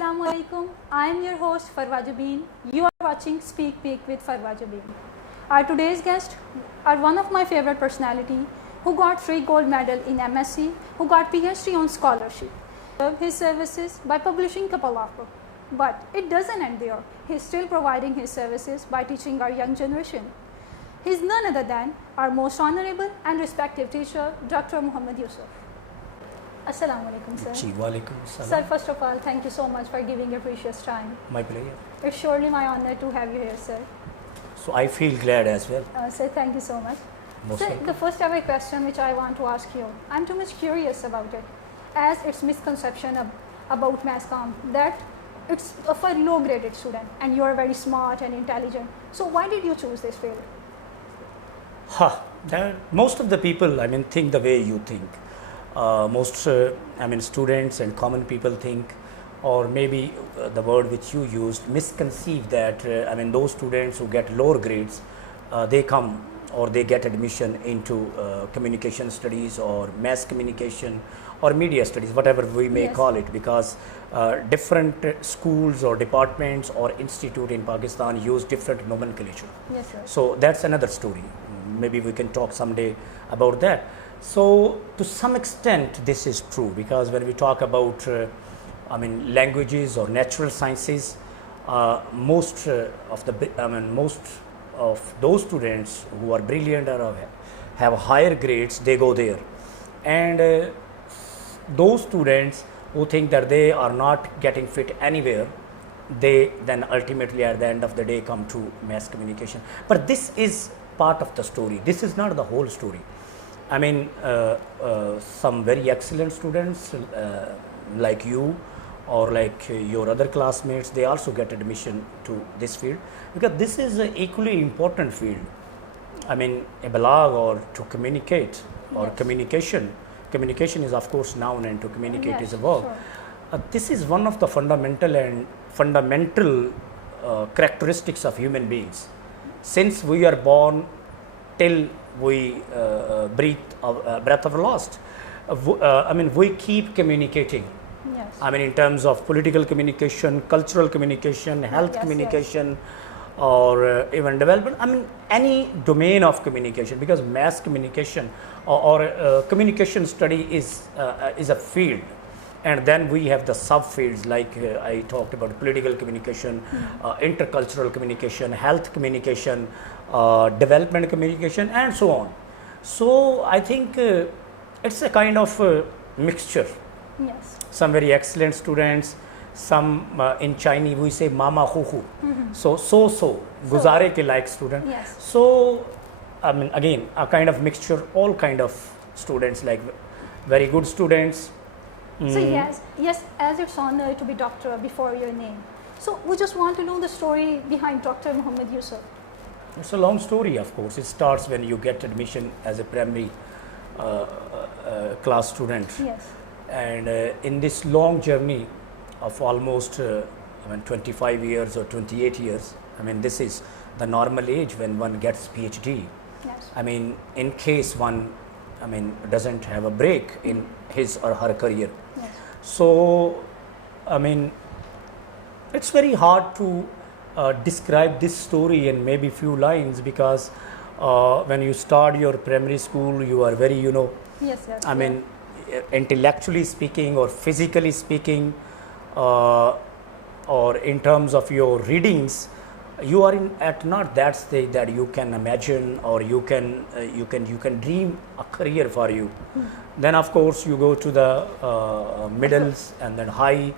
Assalamu alaikum. I am your host Farwa Jabeen. You are watching Speak Peak with Farwa Jabeen. Our today's guests are one of my favorite personality who got 3 gold medal in MSc, who got PhD on scholarship. His services by publishing couple of books. But it doesn't end there. He is still providing his services by teaching our young generation. He is none other than our most honorable and respected teacher, Dr. Muhammad Yousaf. Assalamu alaikum, sir. Walaikum salam. Sir, first of all, thank you so much for giving your precious time. My pleasure. It's surely my honor to have you here, sir. So I feel glad as well. Sir, thank you so much. Most Sir, welcome. the first ever question which I want to ask you, I'm too much curious about it, as it's misconception about Mass Com that it's for low-graded student, and you are very smart and intelligent. So why did you choose this field? Most of the people, think the way you think. Students and common people think, or maybe the word which you used, misconceive that, those students who get lower grades, they come or they get admission into communication studies or mass communication or media studies, whatever we may Yes. call it, because different schools or departments or institute in Pakistan use different nomenclature. Yes, sir. So that's another story. Maybe we can talk someday about that. So to some extent this is true, because when we talk about languages or natural sciences, most of those students who are brilliant or have higher grades, they go there, and those students who think that they are not getting fit anywhere, they then ultimately at the end of the day come to mass communication. But this is part of the story. This is not the whole story. Some very excellent students like you or like your other classmates, they also get admission to this field, because this is an equally important field. A balag, or to communicate, or Yes. communication. Communication is of course noun, and to communicate Yes, is a verb. sure. This is one of the fundamental characteristics of human beings. Since we are born till we breathe breath of our last, we keep communicating. Yes. In terms of political communication, cultural communication, health Yes, communication, or even development. Any domain of communication, because mass communication or communication study is a field. And then we have the subfields, like I talked about political communication, intercultural communication, health communication, development communication, and so on. So I think it's a kind of mixture. Yes. Some very excellent students, some in Chinese we say mama hu hu. So guzare ke like student. Yes. So again, a kind of mixture, all kind of students, like very good students. So yes, as it's honor to be doctor before your name. So we just want to know the story behind Dr. Muhammad Yousaf. It's a long story, of course. It starts when you get admission as a primary class student. Yes. And in this long journey of almost 25 years or 28 years, this is the normal age when one gets PhD. Yes. In case one doesn't have a break in his or her career. Yes. So it's very hard to describe this story in maybe few lines, because when you start your primary school, you are very Yes, yes. intellectually speaking or physically speaking, or in terms of your readings, you are at not that stage that you can imagine or you can dream a career for you. Then of course you go to the middles and then high.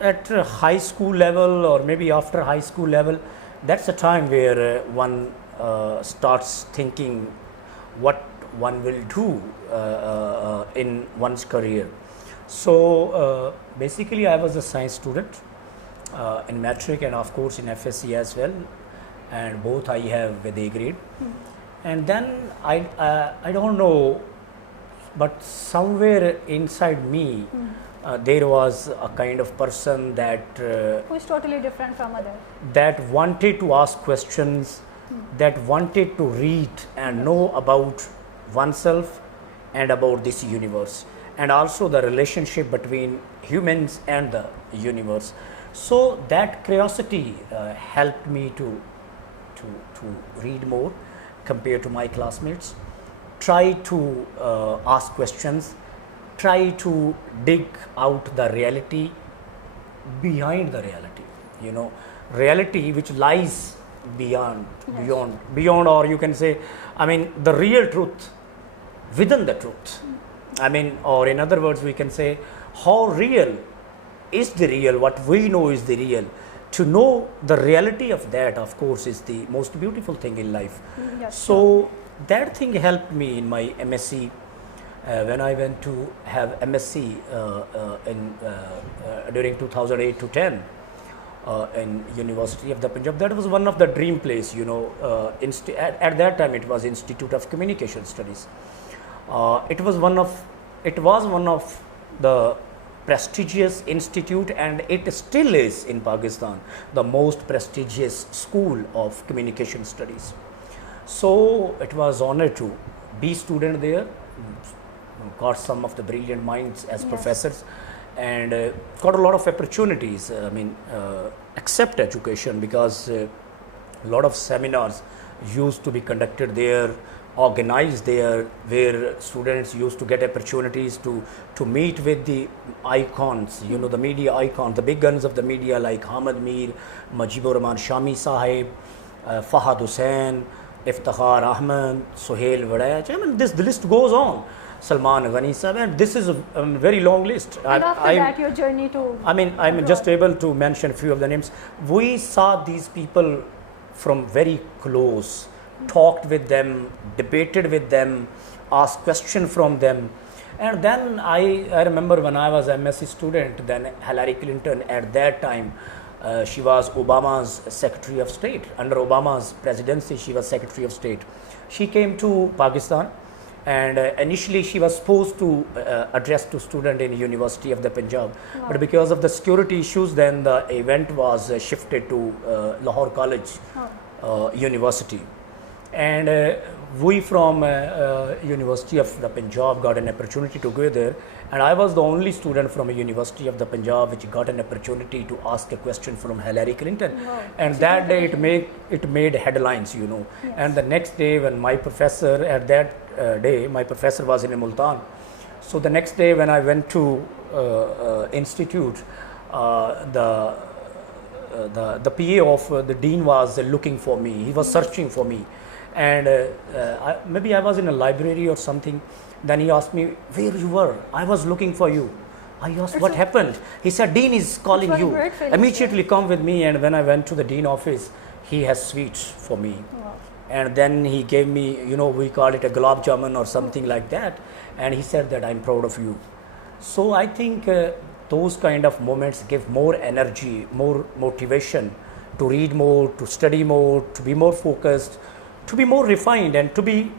At high school level, or maybe after high school level, that's the time where one starts thinking what one will do in one's career. So basically I was a science student in matric, and of course in FSC as well, and both I have with A grade. And then I don't know, but somewhere inside me there was a kind of person that Who is totally different from others. that wanted to ask questions, that wanted to read and know about oneself and about this universe. and also the relationship between humans and the universe. So that curiosity helped me to read more compared to my classmates, try to ask questions, try to dig out the reality behind the reality, you know, reality which lies beyond, beyond, or you can say, I mean, the real truth within the truth. I mean, or in other words, we can say, how real is the real, what we know is the real. To know the reality of that, of course, is the most beautiful thing in life. Yes. So that thing helped me in my MSc. When I went to have MSc during 2008 to 10 in University of the Punjab, that was one of the dream place, you know. At that time, it was Institute of Communication Studies. It was one of the prestigious institute, and it still is in Pakistan the most prestigious school of communication studies. So it was honored to be student there, got some of the brilliant minds as professors, and got a lot of opportunities. I mean, accept education, because a lot of seminars used to be conducted there, organized there, where students used to get opportunities to meet with the icons, you know, the media icons, the big guns of the media, like Hamid Mir, Majibur Rahman Shami Sahib, Fahad Hussain, Iftikhar Ahmed, Sohail Wadayach. I mean, the list goes on. Salman Ghani Sahib, and this is a very long list. And after that, your journey to I'm just able to mention a few of the names. We saw these people from very close, talked with them, debated with them, asked questions from them. And then I remember when I was MSc student, then Hillary Clinton at that time, she was Obama's Secretary of State. Under Obama's presidency, she was Secretary of State. She came to Pakistan, and initially she was supposed to address to student in University of the Punjab. But because of the security issues, then the event was shifted to Lahore College University. And we from University of the Punjab got an opportunity to go there, and I was the only student from a University of the Punjab which got an opportunity to ask a question from Hillary Clinton. And that day it made headlines, you know. And the next day, when my professor at that day, my professor was in Multan. So the next day when I went to institute, the PA of the dean was looking for me. He was searching for me. And maybe I was in a library or something. Then he asked me where you were. I was looking for you. I asked what happened. He said, Dean is calling you. Immediately come with me. And when I went to the dean office, he has sweets for me. Wow. And then he gave me, you know, we call it a gulab jamun or something like that. And he said that I'm proud of you. So I think those kind of moments give more energy, more motivation to read more, to study more, to be more focused, to be more refined, and to be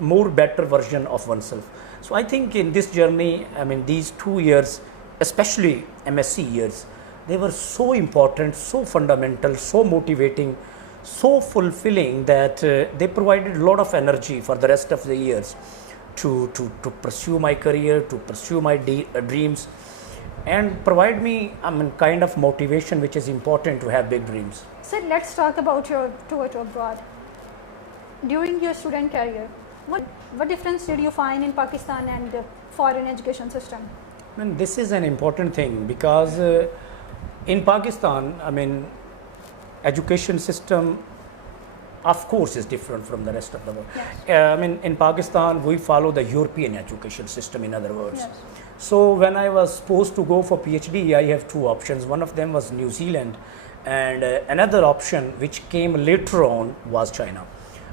more better version of oneself. So I think in this journey, I mean, these 2 years, especially MSc years, they were so important, so fundamental, so motivating, so fulfilling, that they provided a lot of energy for the rest of the years to pursue my career, to pursue my dreams, and provide me, I mean, kind of motivation which is important to have big dreams. So let's talk about your tour to abroad. During your student career, what difference did you find in Pakistan and the foreign education system? I mean, this is an important thing, because in Pakistan, I mean, education system, of course, is different from the rest of the world. Yes. I mean, in Pakistan, we follow the European education system, in other words. Yes. So when I was supposed to go for PhD, I have two options. One of them was New Zealand, and another option which came later on was China.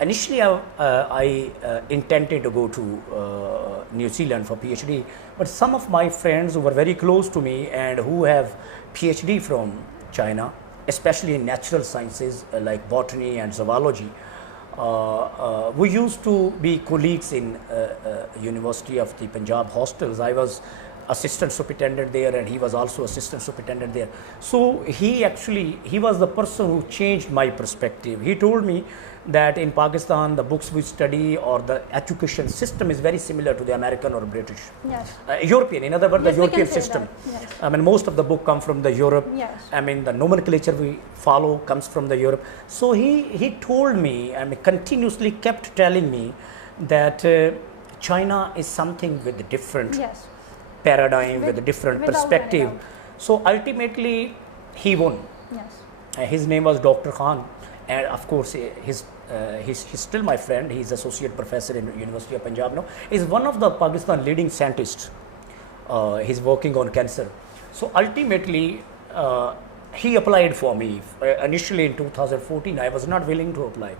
Initially, I intended to go to New Zealand for PhD, but some of my friends who were very close to me and who have PhD from China, especially in natural sciences like botany and zoology, we used to be colleagues in University of the Punjab hostels. I was assistant superintendent there, and he was also assistant superintendent there. So he was the person who changed my perspective. He told me that in Pakistan the books we study or the education system is very similar to the American or British. Yes. European, in other words, Yes, the we can European say system. that. Yes. I mean, most of the book come from the Europe. Yes. I mean, the nomenclature we follow comes from the Europe. So he told me, I mean, continuously kept telling me that China is something with a different Yes. paradigm, with a different Without any perspective. doubt. So ultimately, he won. Yes. His name was Dr. Khan, and of course, he's still my friend. He's associate professor in University of Punjab now. He's one of the Pakistan leading scientists. He's working on cancer. So ultimately, he applied for me. Initially in 2014, I was not willing to apply.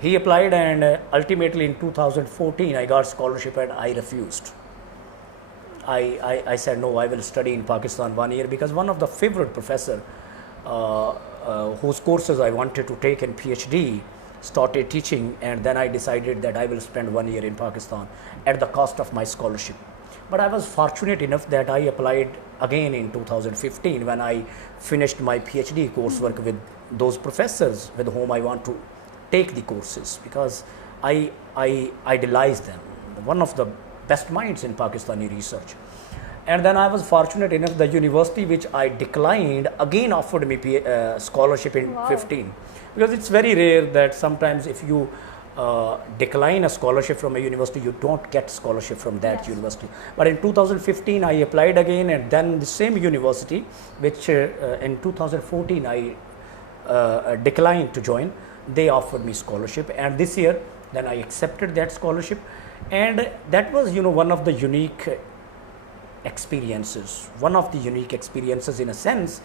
He applied, and ultimately in 2014, I got scholarship, and I refused. I said no, I will study in Pakistan 1 year, because one of the favorite professor whose courses I wanted to take in PhD started teaching, and then I decided that I will spend 1 year in Pakistan at the cost of my scholarship. But I was fortunate enough that I applied again in 2015 when I finished my PhD coursework with those professors with whom I want to take the courses, because I idolize them. One of the best minds in Pakistani research. And then I was fortunate enough, the university which I declined again offered me scholarship in Wow. 15, because it's very rare that sometimes if you decline a scholarship from a university, you don't get scholarship from that Yes. university. But in 2015 I applied again, and then the same university which in 2014 I declined to join, they offered me scholarship, and this year then I accepted that scholarship. And that was, one of the unique experiences, in a sense,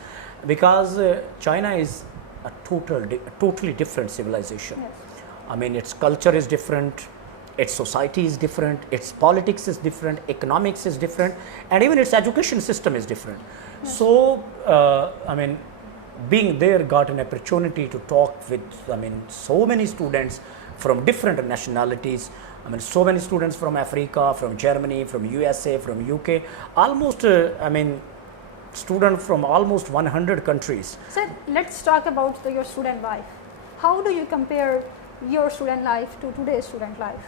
because China is a totally different civilization. Yes. I mean, its culture is different, its society is different, its politics is different, economics is different, and even its education system is different. Yes. So, I mean, being there, got an opportunity to talk with, so many students from different nationalities. So many students from Africa, from Germany, from USA, from UK, almost, students from almost 100 countries. Sir, let's talk about your student life. How do you compare your student life to today's student life?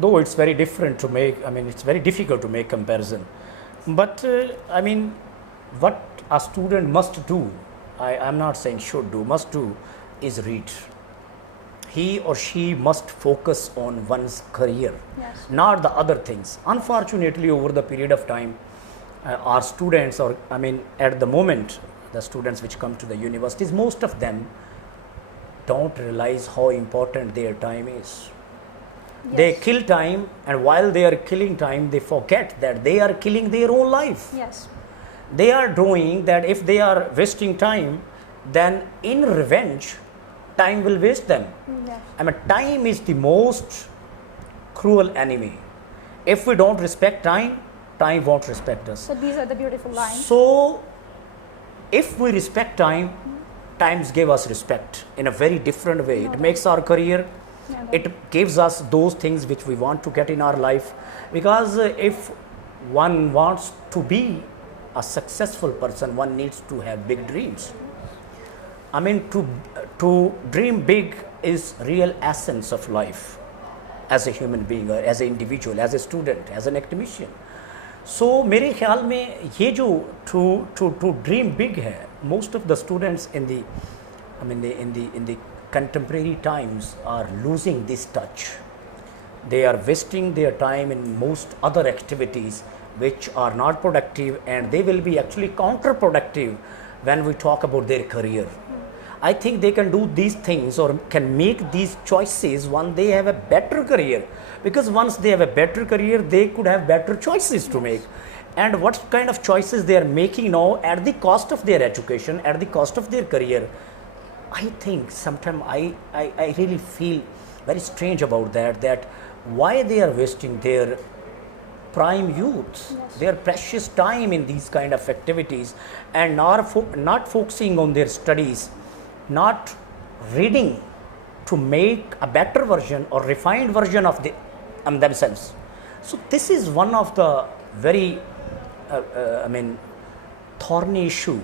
Though it's very different to make, it's very difficult to make comparison. But, what a student must do, I'm not saying should do, must do, is read. He or she must focus on one's career, Yes. not the other things. Unfortunately, over the period of time, our students, at the moment, the students which come to the universities, most of them don't realize how important their time is. Yes. They kill time, and while they are killing time, they forget that they are killing their own life. Yes. They are doing that. If they are wasting time, then in revenge, time will waste them. Yes. Time is the most cruel enemy. If we don't respect time, time won't respect us. So these are the beautiful lines. So, if we respect time, times give us respect in a very different way. No It doubt. makes our career, No doubt. it gives us those things which we want to get in our life. Because if one wants to be a successful person, one needs to have big dreams. To dream big is real essence of life as a human being, or as an individual, as a student, as an academician. So मेरे ख्याल में ये जो to dream big है, most of the students in the contemporary times are losing this touch. They are wasting their time in most other activities which are not productive, and they will be actually counterproductive when we talk about their career. I think they can do these things or can make these choices when they have a better career, because once they have a better career, they could have better choices to make. And what kind of choices they are making now at the cost of their education, at the cost of their career, I think sometimes I really feel very strange about that why they are wasting their prime youth, Yes. their precious time in these kind of activities, and not focusing on their studies, not reading to make a better version or refined version of themselves. So this is one of the very, thorny issue,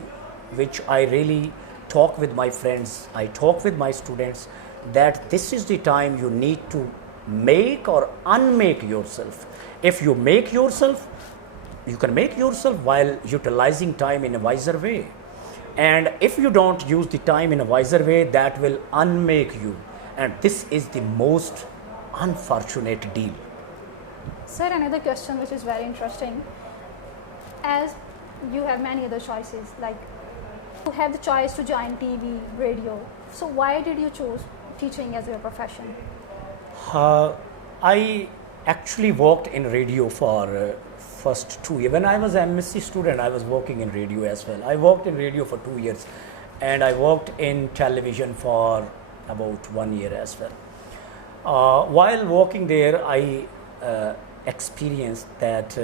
which I really talk with my friends, I talk with my students, that this is the time you need to make or unmake yourself. If you make yourself, you can make yourself while utilizing time in a wiser way. And if you don't use the time in a wiser way, that will unmake you. And this is the most unfortunate deal. Sir, another question which is very interesting. As you have many other choices, like you have the choice to join TV, radio. So why did you choose teaching as your profession? I actually worked in radio for first 2 years. When I was an MSc student, I was working in radio as well. I worked in radio for 2 years, and I worked in television for about 1 year as well. While working there, I experienced that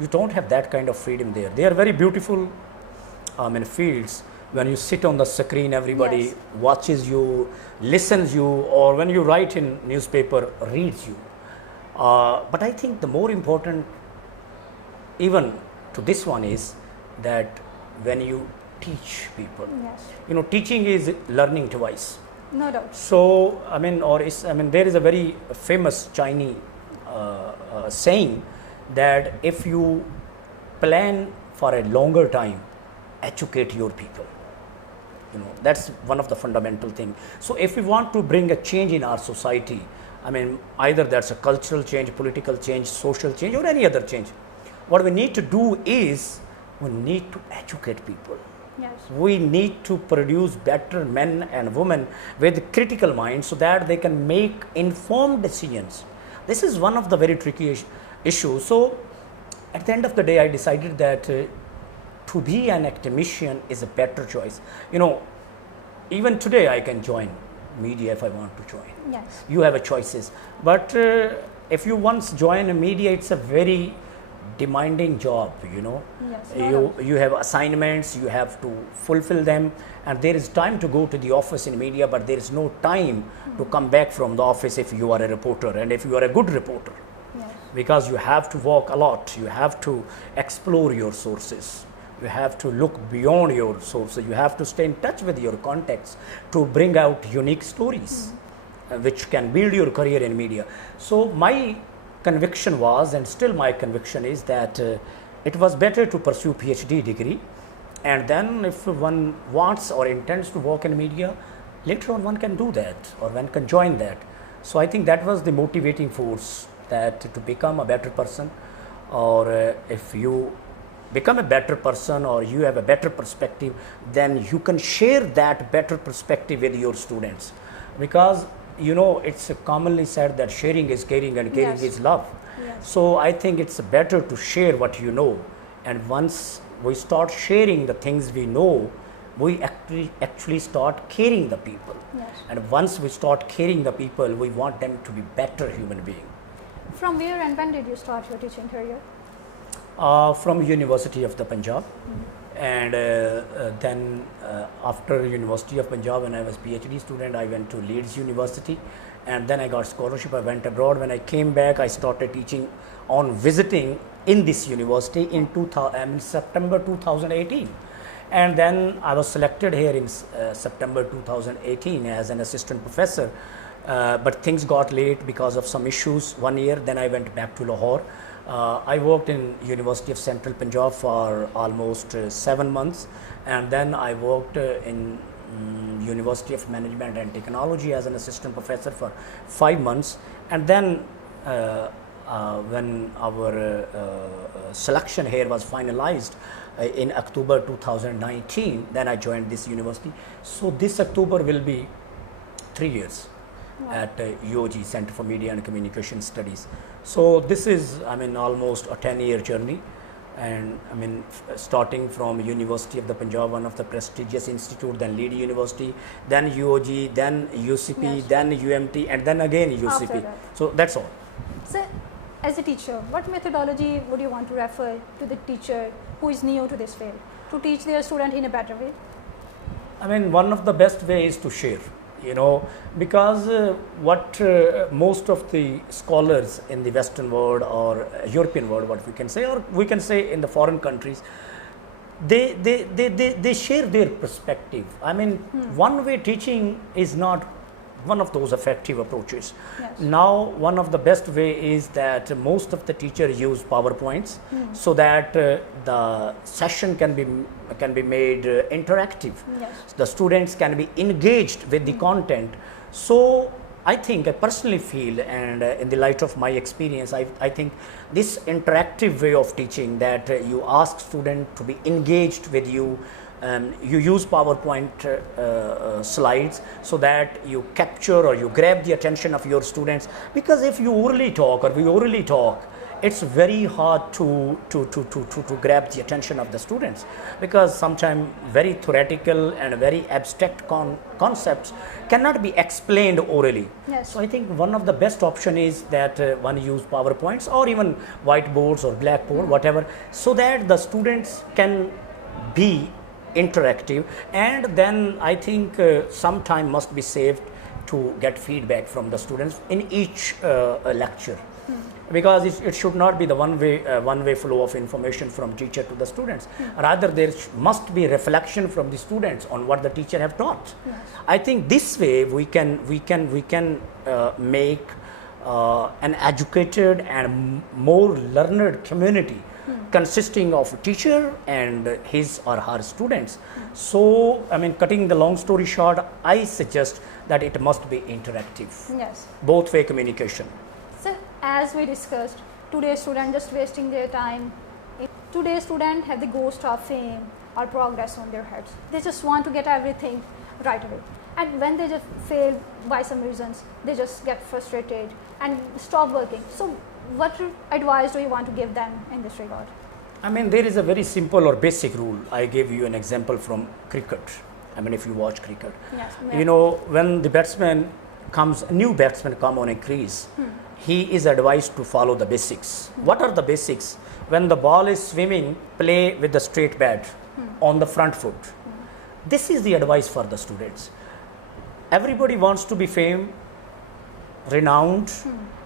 you don't have that kind of freedom there. They are very beautiful fields. When you sit on the screen, everybody Yes. watches you, listens you, or when you write in newspaper, reads you. But I think the more important, even to this one, is that when you teach people, Yes, teaching is learning twice. no doubt. So, there is a very famous Chinese saying that if you plan for a longer time, educate your people. That's one of the fundamental things. So, if we want to bring a change in our society, either that's a cultural change, political change, social change, or any other change, what we need to do is we need to educate people. Yes, We need to produce better men and women with critical minds so that they can make informed decisions. This is one of the very tricky issues. So, at the end of the day, I decided that to be an academician is a better choice. Even today I can join media if I want to join. yes, You have a choices. But if you once join a media, it's a very demanding job, yes. No doubt. you have assignments, you have to fulfill them, and there is time to go to the office in media, but there is no time to come back from the office if you are a reporter, and if you are a good reporter, Yes, because you have to walk a lot, you have to explore your sources, you have to look beyond your sources, you have to stay in touch with your contacts to bring out unique stories which can build your career in media. So my conviction was, and still my conviction is, that it was better to pursue PhD degree, and then if one wants or intends to work in media, later on one can do that, or one can join that. So I think that was the motivating force, that to become a better person, or if you become a better person or you have a better perspective, then you can share that better perspective with your students, because it's commonly said that sharing is caring and caring Yes. is love. yes, So I think it's better to share what you know, and once we start sharing the things we know, we actually start caring the people. yes. And once we start caring the people, we want them to be better human beings. From where and when did you start your teaching career? From University of the Punjab, and then after University of Punjab, when I was PhD student, I went to Leeds University, and then I got scholarship. I went abroad. When I came back, I started teaching on visiting in this university in September 2018, and then I was selected here in September 2018 as an assistant professor. But things got late because of some issues 1 year. Then I went back to Lahore. I worked in University of Central Punjab for almost 7 months, and then I worked in University of Management and Technology as an assistant professor for 5 months. And then when our selection here was finalized in October 2019, then I joined this university. So this October will be 3 years at UOG, Center for Media and Communication Studies. So this is, almost a 10-year journey, and starting from University of the Punjab, one of the prestigious institute, then Leeds University, then UOG, then UCP, Yes. then UMT, and then again After UCP. that. So that's all. So, as a teacher, what methodology would you want to refer to the teacher who is new to this field to teach their student in a better way? One of the best ways is to share. you know, because what most of the scholars in the Western world or European world, what we can say, or we can say in the foreign countries, they share their perspective. I mean, one way teaching is not one of those effective approaches. Yes. Now, one of the best way is that most of the teachers use PowerPoints so that the session can be made interactive. Yes. The students can be engaged with the content. So I think, I personally feel, and in the light of my experience, I think this interactive way of teaching, that you ask students to be engaged with you, you use PowerPoint slides so that you capture or you grab the attention of your students. Because if you orally talk or we orally talk, it's very hard to grab the attention of the students, because sometimes very theoretical and very abstract concepts cannot be explained orally. Yes. So I think one of the best option is that one use PowerPoints or even whiteboards or blackboard, whatever, so that the students can be interactive. And then I think some time must be saved to get feedback from the students in each lecture. Because it should not be the one way flow of information from teacher to the students. Rather, there must be reflection from the students on what the teacher have taught. Yes. I think this way we can make an educated and more learned community consisting of teacher and his or her students. So, I mean, cutting the long story short, I suggest that it must be interactive, Yes. both way communication. So, as we discussed, today's student just wasting their time. Today's student have the ghost of fame or progress on their heads. They just want to get everything right away. And when they just fail by some reasons, they just get frustrated and stop working. So, what advice do you want to give them in this regard? I mean, there is a very simple or basic rule. I gave you an example from cricket. I mean, if you watch cricket, Yes. you know, when the new batsman come on a crease, he is advised to follow the basics. What are the basics? When the ball is swimming, play with the straight bat on the front foot. This is the advice for the students. Everybody wants to be famed, renowned,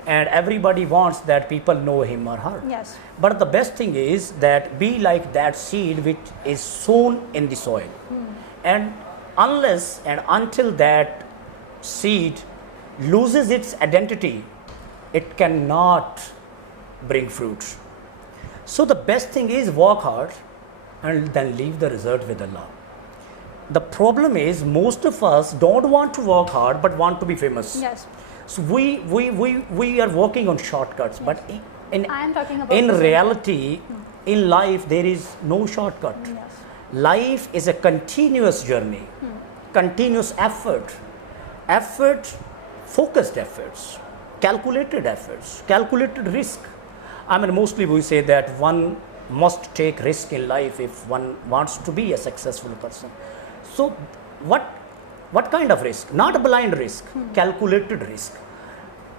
and everybody wants that people know him or her. Yes. But the best thing is that be like that seed which is sown in the soil. And unless and until that seed loses its identity, it cannot bring fruit. So the best thing is work hard and then leave the result with Allah. The problem is most of us don't want to work hard but want to be famous. Yes. So we are working on shortcuts, but I am talking about in the reality, in life there is no shortcut. Yes. Life is a continuous journey, continuous effort, focused efforts, calculated risk. I mean, mostly we say that one must take risk in life if one wants to be a successful person. So what kind of risk? Not a blind risk, calculated risk.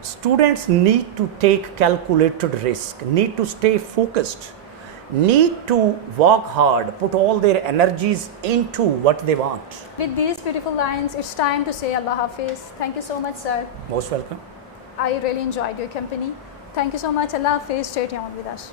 Students need to take calculated risk, need to stay focused, need to work hard, put all their energies into what they want. With these beautiful lines, it's time to say Allah Hafiz. Thank you so much, sir. Most welcome. I really enjoyed your company. Thank you so much. Allah Hafiz. Stay tuned with us.